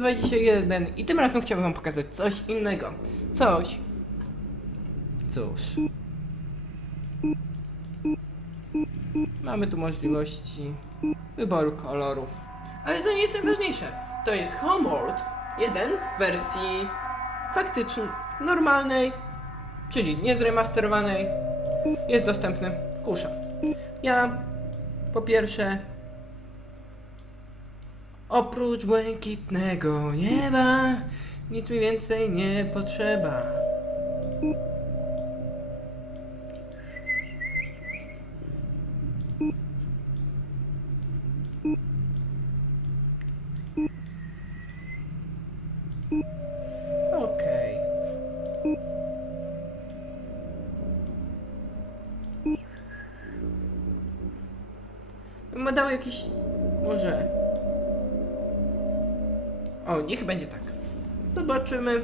21 i tym razem chciałbym wam pokazać coś innego. Coś. Cóż. Mamy tu możliwości wyboru kolorów. Ale to nie jest najważniejsze. To jest Homeworld 1 w wersji faktycznej, normalnej, czyli nie zremasterowanej. Jest dostępny. Kusza. Ja po pierwsze oprócz błękitnego nieba nic mi więcej nie potrzeba. Okej. Ma dał jakiś... może... O, niech będzie tak. Zobaczymy.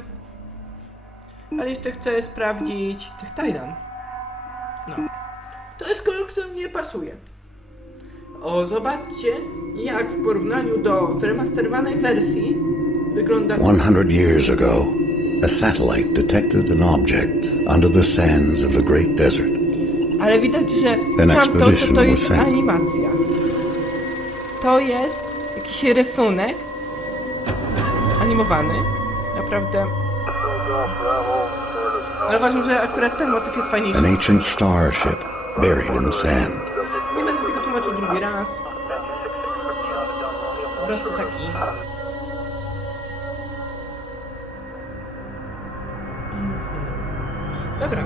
Ale jeszcze chcę sprawdzić tych Titan. No. To jest kolor, który mi nie pasuje. O, zobaczcie, jak w porównaniu do zremasterowanej wersji wygląda 100 years ago, a satellite detected an object under the sands of the Great Desert. Ale widać, że tamto to, to jest animacja. To jest jakiś rysunek animowany. Naprawdę. Ale uważam, że akurat ten motyw jest fajniejszy. An ancient starship buried in the sand. Nie będę tego tłumaczył drugi raz. Po prostu taki. Mhm. Dobra,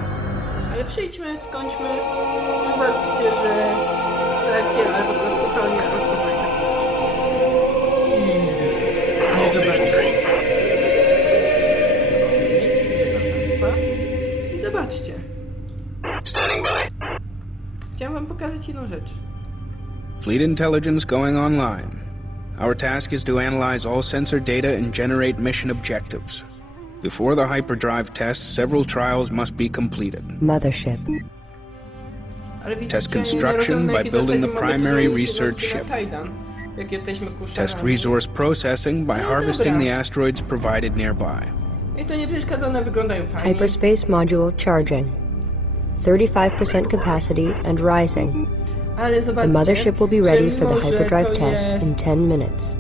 ale przejdźmy, skończmy. Zobaczcie, że takie, ale Chciałem jedną rzecz. Fleet intelligence going online. Our task is to analyze all sensor data and generate mission objectives. Before the hyperdrive test, several trials must be completed. Mothership. Test construction by building the primary research ship. Titan, jak jesteśmy kuszarami. Test resource processing by harvesting the asteroids provided nearby. I to nie przeszkadza, one wyglądają fajnie. Hyperspace module charging. 35% capacity and rising. The mothership will be ready for the hyperdrive test in 10 minutes.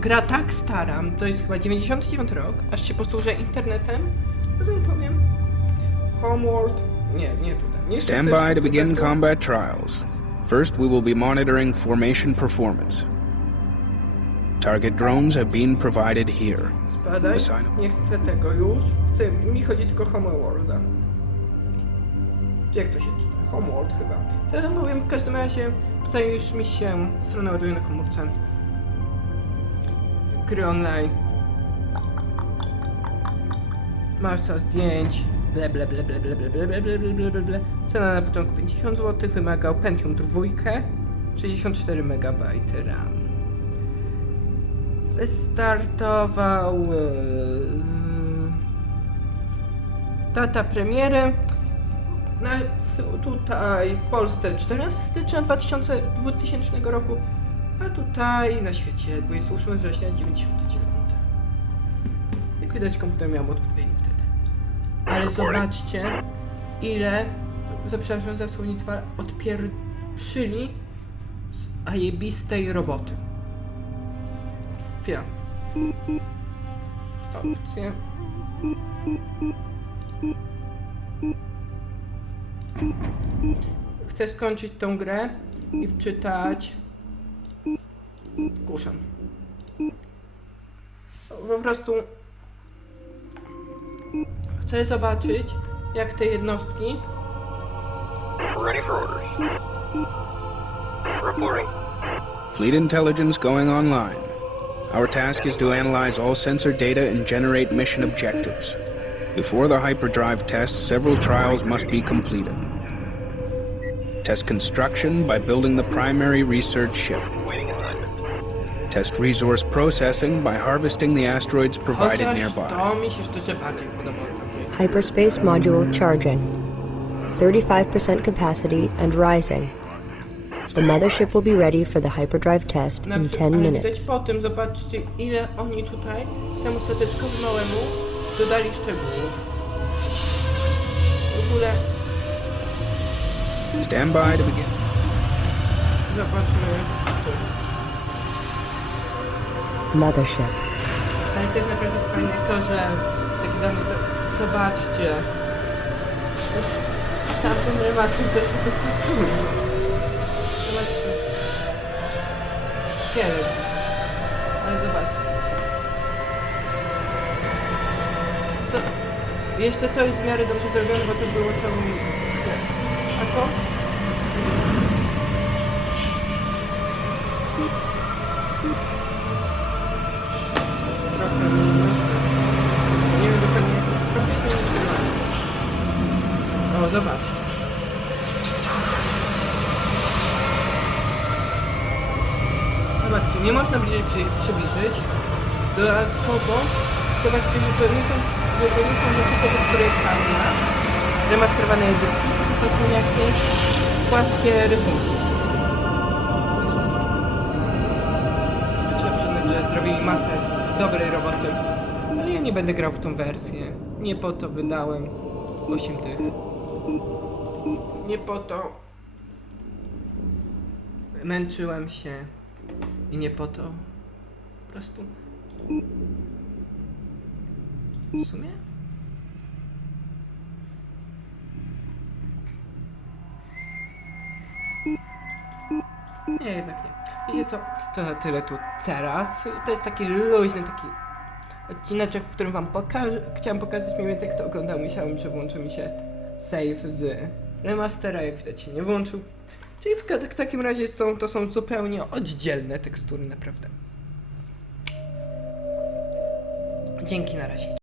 Gra tak stara, to jest chyba 99 rok, aż się posłużę internetem, to wam powiem. Homeworld. Nie, nie tutaj. Nie Stand szukać by to begin tego- combat trials. First, we will be monitoring formation performance. Target drones have been provided here. Spadaj. Assign- Nie chcę tego już. Chcę, mi chodzi tylko Homeworlda. Jak to się czyta? Homeworld chyba. Tam powiem, w każdym razie tutaj już mi się strona ładuje na komórce. Gry online. Masa zdjęć. Ble ble ble ble ble ble ble ble ble ble ble ble. Cena na początku 50 zł. Wymagał Pentium 2. 64 MB RAM. Wystartował. e, Data premiery. Na, tutaj w Polsce 14 stycznia 2000, 2000 roku, a tutaj na świecie 28 września 99. Jak widać komputer miał odpowiedni wtedy. Ale zobaczcie ile, za przepraszam za słownictwa, z ajebistej roboty. Chwila. Opcje. Chcę skończyć tą grę i wczytać. Kuszam. Po prostu chcę zobaczyć, jak te jednostki Ready for orders. Reporting. Fleet intelligence going online. Our task is to analyze all sensor data and generate mission objectives. Before the hyperdrive test, several trials must be completed. Test construction by building the primary research ship. Waiting assignment. Test resource processing by harvesting the asteroids provided nearby. to mi się szczerze bardziej podoba od tamtej. Hyperspace module charging. 35% capacity and rising. The mothership will be ready for the hyperdrive test Na in przy- 10 ale minutes. widać po tym, zobaczcie ile oni tutaj temu stateczkowi małemu dodali szczegółów. W ogóle Stand by to begin. zobaczmy. Mothership. Ale to jest naprawdę fajne to, że tak mnie to zobaczcie. Tamten remaster to jest po prostu cud. Zobaczcie. Szkielet. Ale zobaczcie. To... Jeszcze to jest w miarę dobrze zrobione, bo to było całą... to? Trochę myszka. Nie wiem dokładnie, się nie wygląda. O, zobaczcie. Zobaczcie, nie można bliżej przy, przybliżyć. Dodatkowo, zobaczcie, że to nie są, że to nie są tylko tekstury jak tam nas, remasterowane edycji, to są jakieś płaskie rysunki. Trzeba przyznać, że zrobili masę dobrej roboty. Ale ja nie będę grał w tą wersję. Nie po to wydałem 8 tych. Nie po to męczyłem się. I nie po to. Po prostu. W sumie? Nie, jednak nie. Wiecie co? To na tyle tu teraz. To jest taki luźny, taki odcineczek, w którym wam pokażę. Chciałem pokazać mniej więcej, kto oglądał. Myślałem, że włączy mi się save z remastera, jak widać się nie włączył. Czyli w takim razie są, to są zupełnie oddzielne tekstury, naprawdę. Dzięki na razie.